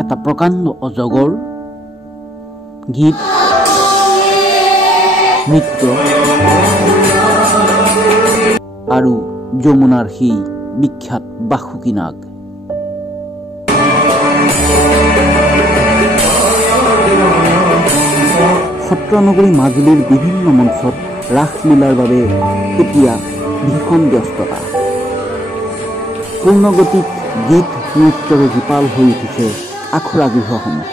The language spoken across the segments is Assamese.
এটা প্ৰকাণ্ড অজগৰ, গীত, নৃত্য আৰু যমুনাৰ সেই বিখ্যাত বাসুকী নাগ। সত্ৰনগৰী মাজুলীৰ বিভিন্ন মঞ্চত ৰাসলীলাৰ বাবে এতিয়া ভীষণ ব্যস্ততা। পূৰ্ণগতিত গীত নৃত্যৰে জীপাল হৈ উঠিছে আখৰা গৃহসমূহ।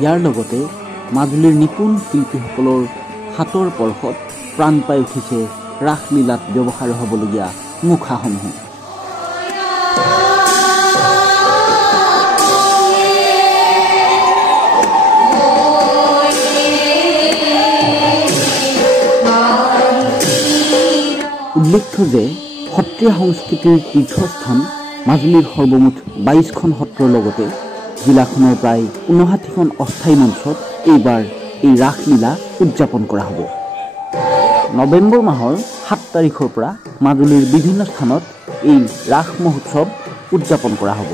ইয়াৰ লগতে মাজুলীৰ নিপুণ শিল্পীসকলৰ হাতৰ পৰশত প্ৰাণ পাই উঠিছে ৰাসলীলাত ব্যৱহাৰ হ'বলগীয়া মুখাসমূহ। উল্লেখ্য যে সত্ৰীয়া সংস্কৃতিৰ তীৰ্থস্থান মাজুলীৰ সৰ্বমুঠ ২২খন সত্ৰৰ লগতে জিলাখনৰ প্ৰায় ৫৯খন অস্থায়ী মঞ্চত এইবাৰ এই ৰাসলীলা উদযাপন কৰা হ'ব। নৱেম্বৰ মাহৰ ৭ তাৰিখৰ পৰা মাজুলীৰ বিভিন্ন স্থানত এই ৰাস মহোৎসৱ উদযাপন কৰা হ'ব।